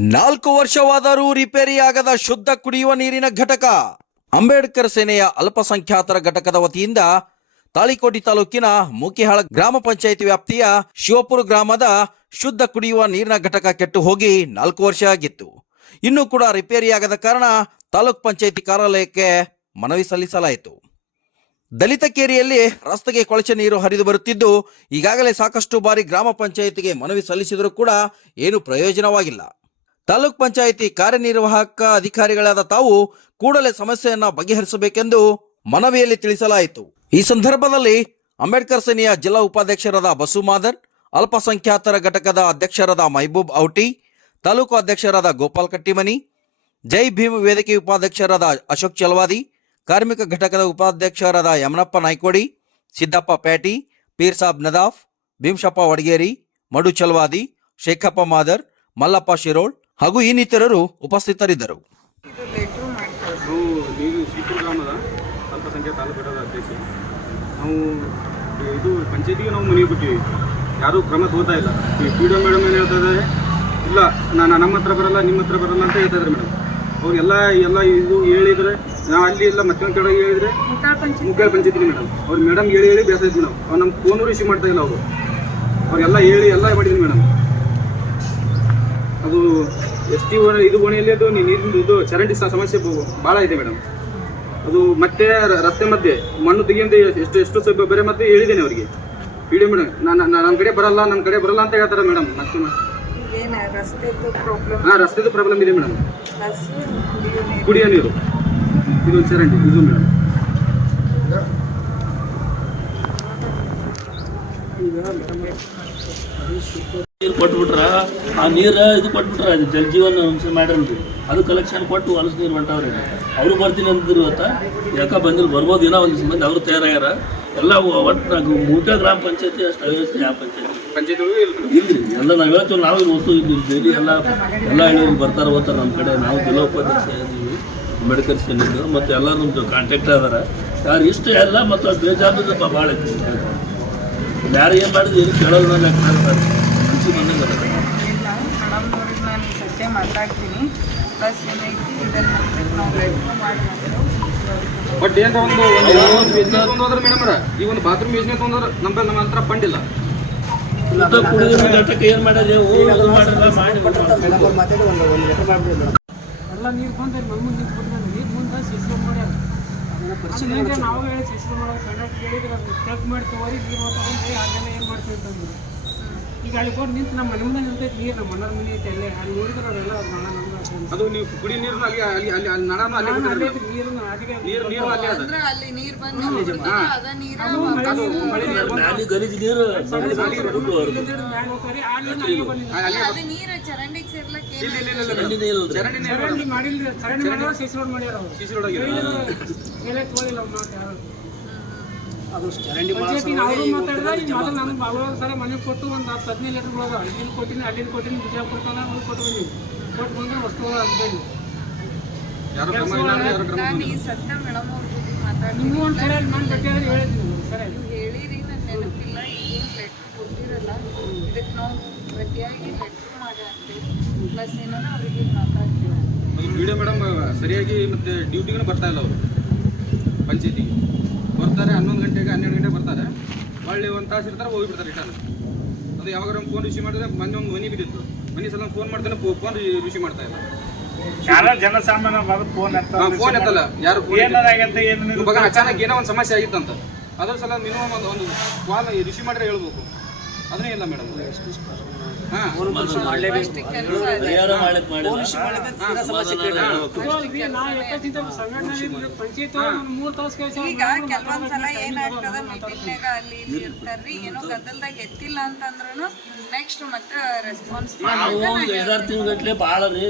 4 ವರ್ಷವಾದರೂ ರಿಪೇರಿಯಾಗದ ಶುದ್ಧ ಕುಡಿಯುವ ನೀರಿನ ಘಟಕ. ಅಂಬೇಡ್ಕರ್ ಸೇನೆಯ ಅಲ್ಪಸಂಖ್ಯಾತರ ಘಟಕದ ವತಿಯಿಂದ ತಾಳಿಕೋಟೆ ತಾಲೂಕಿನ ಮೂಕಿಹಾಳ ಗ್ರಾಮ ಪಂಚಾಯಿತಿ ವ್ಯಾಪ್ತಿಯ ಶಿವಪುರ ಗ್ರಾಮದ ಶುದ್ಧ ಕುಡಿಯುವ ನೀರಿನ ಘಟಕ ಕೆಟ್ಟು ಹೋಗಿ 4 ವರ್ಷ ಆಗಿತ್ತು. ಇನ್ನೂ ಕೂಡ ರಿಪೇರಿಯಾಗದ ಕಾರಣ ತಾಲೂಕ್ ಪಂಚಾಯಿತಿ ಕಾರ್ಯಾಲಯಕ್ಕೆ ಮನವಿ ಸಲ್ಲಿಸಲಾಯಿತು. ದಲಿತ ಕೇರಿಯಲ್ಲಿ ರಸ್ತೆಗೆ ಕೊಳಚೆ ನೀರು ಹರಿದು ಬರುತ್ತಿದ್ದು, ಈಗಾಗಲೇ ಸಾಕಷ್ಟು ಬಾರಿ ಗ್ರಾಮ ಪಂಚಾಯಿತಿಗೆ ಮನವಿ ಸಲ್ಲಿಸಿದರೂ ಕೂಡ ಏನು ಪ್ರಯೋಜನವಾಗಿಲ್ಲ. ತಾಲೂಕ್ ಪಂಚಾಯಿತಿ ಕಾರ್ಯನಿರ್ವಾಹಕ ಅಧಿಕಾರಿಗಳಾದ ತಾವು ಕೂಡಲೇ ಸಮಸ್ಯೆಯನ್ನ ಬಗೆಹರಿಸಬೇಕೆಂದು ಮನವಿಯಲ್ಲಿ ತಿಳಿಸಲಾಯಿತು. ಈ ಸಂದರ್ಭದಲ್ಲಿ ಅಂಬೇಡ್ಕರ್ ಸೇನೆಯ ಜಿಲ್ಲಾ ಉಪಾಧ್ಯಕ್ಷರಾದ ಬಸು ಮಾದರ್, ಅಲ್ಪಸಂಖ್ಯಾತರ ಘಟಕದ ಅಧ್ಯಕ್ಷರಾದ ಮೈಬೂಬ್ ಔಟಿ, ತಾಲೂಕು ಅಧ್ಯಕ್ಷರಾದ ಗೋಪಾಲ್ ಕಟ್ಟಿಮನಿ, ಜೈ ಭೀಮ್ ವೇದಿಕೆ ಉಪಾಧ್ಯಕ್ಷರಾದ ಅಶೋಕ್ ಚಲವಾದಿ, ಕಾರ್ಮಿಕ ಘಟಕದ ಉಪಾಧ್ಯಕ್ಷರಾದ ಯಮನಪ್ಪ ನಾಯ್ಕೋಡಿ, ಸಿದ್ದಪ್ಪ ಪ್ಯಾಟಿ, ಪೀರ್ ಸಾಬ್ ನದಾಫ್, ಭೀಮಶಪ್ಪ ವಡಗೇರಿ, ಮಡು ಚಲವಾದಿ, ಶೇಖಪ್ಪ ಮಾದರ್, ಮಲ್ಲಪ್ಪ ಶಿರೋಳ್ ಹಾಗೂ ಇನ್ನಿತರರು ಉಪಸ್ಥಿತರಿದ್ದರು. ಗ್ರಾಮದ ಅಲ್ಪಸಂಖ್ಯಾತ ತಾಲೂಕು ಅಧ್ಯಕ್ಷ. ನಾವು ಇದು ಪಂಚಾಯತಿಗೆ ನಾವು ಮನವಿ ಕೊಟ್ಟಿವಿ, ಯಾರೂ ಕ್ರಮ ತಗೋತಾ ಇಲ್ಲ. ಈ ಪಿ ಡಿ ಒ ಮೇಡಮ್ ಏನು ಹೇಳ್ತಾ ಇದ್ದಾರೆ, ಇಲ್ಲ ನಮ್ಮ ಹತ್ರ ಬರಲ್ಲ, ನಿಮ್ಮ ಹತ್ರ ಬರಲ್ಲ ಅಂತ ಹೇಳ್ತಾ ಇದ್ದಾರೆ ಮೇಡಮ್. ಅವ್ರಿಗೆಲ್ಲ ಇದು ಹೇಳಿದ್ರೆ ನಾವು ಅಲ್ಲಿ ಎಲ್ಲ ಮತ್ತೊಂದು ಕಡೆ ಹೇಳಿದ್ರೆ ಮುಖ್ಯ ಪಂಚಾಯತಿ ಮೇಡಮ್, ಅವ್ರು ಮೇಡಮ್ ಹೇಳಿ ಬೇಸಾಯ್ತು ನಾವು. ಅವ್ರು ನಮ್ಮ ಫೋನು ರಿಸೀವ್ ಮಾಡ್ತಾ ಇಲ್ಲ. ಅವ್ರೆಲ್ಲ ಹೇಳಿ ಎಲ್ಲ ಮಾಡಿದ್ವಿ ಮೇಡಮ್. ಅದು ಎಷ್ಟಿ ಇದು ಓಣಿಯಲ್ಲಿ ಅದು ನೀರಿನ ಇದು ಚರಂಡಿ ಸಮಸ್ಯೆ ಭಾಳ ಇದೆ ಮೇಡಮ್. ಅದು ಮತ್ತೆ ರಸ್ತೆ ಮಧ್ಯೆ ಮಣ್ಣು ತೆಗಿಯಂತ ಎಷ್ಟು ಬೇರೆ ಮತ್ತೆ ಹೇಳಿದ್ದೇನೆ ಅವರಿಗೆ. ವಿಡಿಯೋ ಮೇಡಮ್ ನನ್ನ ಕಡೆ ಬರಲ್ಲ ಅಂತ ಹೇಳ್ತಾರೆ ಮೇಡಮ್. ಮತ್ತೆ ರಸ್ತೆದು ಪ್ರಾಬ್ಲಮ್ ಇದೆ ಮೇಡಮ್. ಕುಡಿಯೋ ನೀರು ಇದು ಚರಂಡಿ ಇದು ಮೇಡಮ್. ನೀರು ಕೊಟ್ಬಿಟ್ರ ಆ ನೀರು ಇದು ಕೊಟ್ಬಿಟ್ರ ಅದು ಜಲ್ ಜೀವನ ಅಂಶ ಮಾಡ್ರಲ್ರಿ, ಅದು ಕಲೆಕ್ಷನ್ ಕೊಟ್ಟು ಹೊಲಸು ನೀರು ಹೊಂಟವ್ರಿ. ಅವರು ಬರ್ತೀನಿ ಅಂತಿದ್ರು, ಇವತ್ತು ಯಾಕೆ ಬಂದಿಲ್ಲ, ಬರ್ಬೋದು ಏನೋ ಒಂದು ಸಂಬಂಧ ಅವರು ತಯಾರಾಗ್ಯಾರ. ಎಲ್ಲ ಒಟ್ಟು ಮೂಕ ಗ್ರಾಮ ಪಂಚಾಯತಿ ಅಷ್ಟು ವ್ಯವಸ್ಥೆ ಯಾವ ಪಂಚಾಯತಿ ಇಲ್ರಿ. ಎಲ್ಲ ನಾವು ಹೇಳ್ತೀವಿ, ನಾವು ಇಲ್ಲಿ ಹೊಸ ಇದ್ದೀವಿ ಡೈಲಿ ಎಲ್ಲ ಹೇಳಿ ಬರ್ತಾರೆ ಹೋಗ್ತಾರೆ ನಮ್ಮ ಕಡೆ. ನಾವು ಜಿಲ್ಲಾ ಉಪಾಧ್ಯಕ್ಷ ಇದ್ದೀವಿ ಅಂಬೇಡ್ಕರ್ ಸೇನೆದು, ಮತ್ತು ಎಲ್ಲ ನಮ್ಮದು ಕಾಂಟ್ಯಾಕ್ಟ್ ಅದಾರ ಯಾರು ಇಷ್ಟ ಎಲ್ಲ. ಮತ್ತು ಅದು ಬೇಜಾಬ್ದಾರಿ ಭಾಳ ಐತಿ. ಯಾರು ಏನು ಮಾಡಿದ್ರು ಏನು ಕೇಳೋದು ಮನ್ಸಿಗೆ ಬಂದಂಗೆ ಅದ. ನಾನು ಸದ್ಯ ಮಾತಾಡ್ತೀನಿ. ಪ್ಲಸ್ ಏನೈತಿ ಇದನ್ನು ನಾವು ಲೆಟ್ರ್ ಮಾಡಿ ಬಟ್ ಏನಾರ ಒಂದು ತೊಗೊಂಡ್ರೆ ಮೇಡಮ್ ಅವರ ಈ ಒಂದು ಬಾತ್ರೂಮ್ ಯೋಜನೆ ತೊಗೊಂಡ್ರೆ ನಮ್ಮ ಹತ್ರ ಫಂಡ್ ಇಲ್ಲ. ಶುದ್ಧ ಕುಡಿಯುವ ಘಟಕ ಏನು ಮಾಡೋದು ಎಲ್ಲ ನೀರು ಬಂದ್ರೆ ನಮಗೆ ನೀರು ಕೊಟ್ಟು ನೀರು ಮುಂದೆ ಸಿಸ್ಟಮ್ ಮಾಡ್ಯಾರ. ನಾವು ಹೇಳಿ ಸಿಸ್ಟಮ್ ಮಾಡೋದು ಕಂಡಕ್ಟ್ ಹೇಳಿದ್ರೆ ಅದು ಚೆಕ್ ಮಾಡಿ ತಗೋರಿ ನೀರು ತಗೊಂಡ್ರೆ ಅದೆಲ್ಲ ಏನು ಮಾಡ್ತೀವಿ ಅಂತಂದ್ರೆ ಈಗ ಅಲ್ಲಿ ಕೊಟ್ಟು ನಿಂತು ನಮ್ಮ ಮನೆ ಮುಂದೆ ನಿಂತೈತೆ ನೀರು, ನಮ್ಮ ಮಣ್ಣರ ಮನೆ ಐತೆ ಅಲ್ಲೇ ಅಲ್ಲಿ ನೋಡಿದ್ರೆ ಅವೆಲ್ಲ ಮಣ್ಣ ನಮ್ಗೆ ಅದು ನೀವು ಕುಡಿ ನೀರು ಗಲೀಜು ನೀರು ಚರಂಡಿ ಮಾಡಿಲ್ಲ. ಚರಂಡಿ ಮಾಡ್ಯಾರ, ಸಿಸಿ ರೋಡ್ ಮಾಡ್ಯಾರ. ಮೇಲೆ ತೋಳಿಲ್ಲ ಪಂಚಾಯತಿ ನಾವು ಮಾತಾಡಿದ್ರೆ ಈಗ ಮೊದಲು ನಮ್ಗೆ ಬಾಬುರಾವ್ ಸರ ಮನೆಗೆ ಕೊಟ್ಟು ಒಂದು 10-15 ಲೀಟರ್ ಅದ. ಇಲ್ಲಿ ಕೊಟ್ಟಿನಿ, ಅಲ್ಲಿಂದ ಕೊಟ್ಟಿನಿ, ಬಿಜಾಪುರ ತನಕ ಹೋಗಿ ಕೊಟ್ಟು ಬಂದೀನಿ. ಕೊಟ್ಟು ಬಂದ್ರೆ ವಸ್ತು ಆಗ್ತೇನೆ. ನಿಮಗೂ ಒಂದು ಸರಿ ನಾನು ಗಟ್ಟಿಯಾದ್ರೆ ಹೇಳಿದ್ದೀನಿ ಸರಿ ಹೇಳಿರಿ, ನನ್ನ ನೆನಪಿಲ್ಲ. ಏನು ಲೆಟ್ರ್ ಕೊಟ್ಟಿರಲ್ಲ, ಇದಕ್ಕೆ ನಾವು ಗಟ್ಟಿಯಾಗಿ ಲೆಟ್ರ್ ಮಾಡಿ ಹಾಕ್ತೀವಿ. ಪ್ಲಸ್ ಏನಾರ ಅವರಿಗೆ ಮಾತಾಡ್ತೀವಿ. ವಿಡಿಯೋ ಮೇಡಮ್ ಸರಿಯಾಗಿ ಮತ್ತೆ ಡ್ಯೂಟಿಗೂ ಬರ್ತಾ ಇಲ್ಲ. ಅವರು ಪಂಚಾಯತಿಗೆ ಬರ್ತಾರೆ 11 ಗಂಟೆಗೆ 12 ಗಂಟೆಗೆ ಬರ್ತಾರೆ. ಒಳ್ಳೆ 1 ತಾಸು ಇರ್ತಾರೆ, ಹೋಗಿಬಿಡ್ತಾರೆ ರಿಟರ್ನ್. ಅದು ಯಾವಾಗ ಫೋನ್ ರಿಸೀವ್ ಮಾಡಿದ್ರೆ ಮೊನ್ನೆ ಒಂದು ಮನೆ ಬಿದ್ದಿತ್ತು. ಮನೆ ಸಲ ಫೋನ್ ಮಾಡ್ತಾನೆ, ಫೋನ್ ರಿಸೀವ್ ಮಾಡ್ತಾ ಇಲ್ಲ. ಜನಸಾಮಾನ್ಯ ಫೋನ್ ಎತ್ತಲ್ಲ ಯಾರು. ಅಚಾನಕ್ ಏನೋ ಒಂದು ಸಮಸ್ಯೆ ಆಗಿತ್ತಂತ, ಅದ್ರ ಸಲ ಮಿನಿಮಮ್ ಒಂದು ಕಾಲ್ ರಿಸೀವ್ ಮಾಡಿದ್ರೆ ಹೇಳ್ಬೇಕು. ಅದನ್ನೇ ಇಲ್ಲ ಮೇಡಮ್. ಈಗ ಕೆಲವೊಂದ್ಸಲ ಏನಾಗ್ತದ ಮೀಟಿಂಗ್ನಾಗ ಅಲ್ಲಿ ಇಲ್ಲಿ ಇರ್ತಾರ್ರಿ, ಏನೋ ಗದ್ದಲ್ದಾಗ ಎತ್ತಿಲ್ಲ ಅಂತಂದ್ರೂ ನೆಕ್ಸ್ಟ್ ಮತ್ತೆ ರೆಸ್ಪಾನ್ಸ್ ತಿಂಗಳ ಭಾಳ ರೀ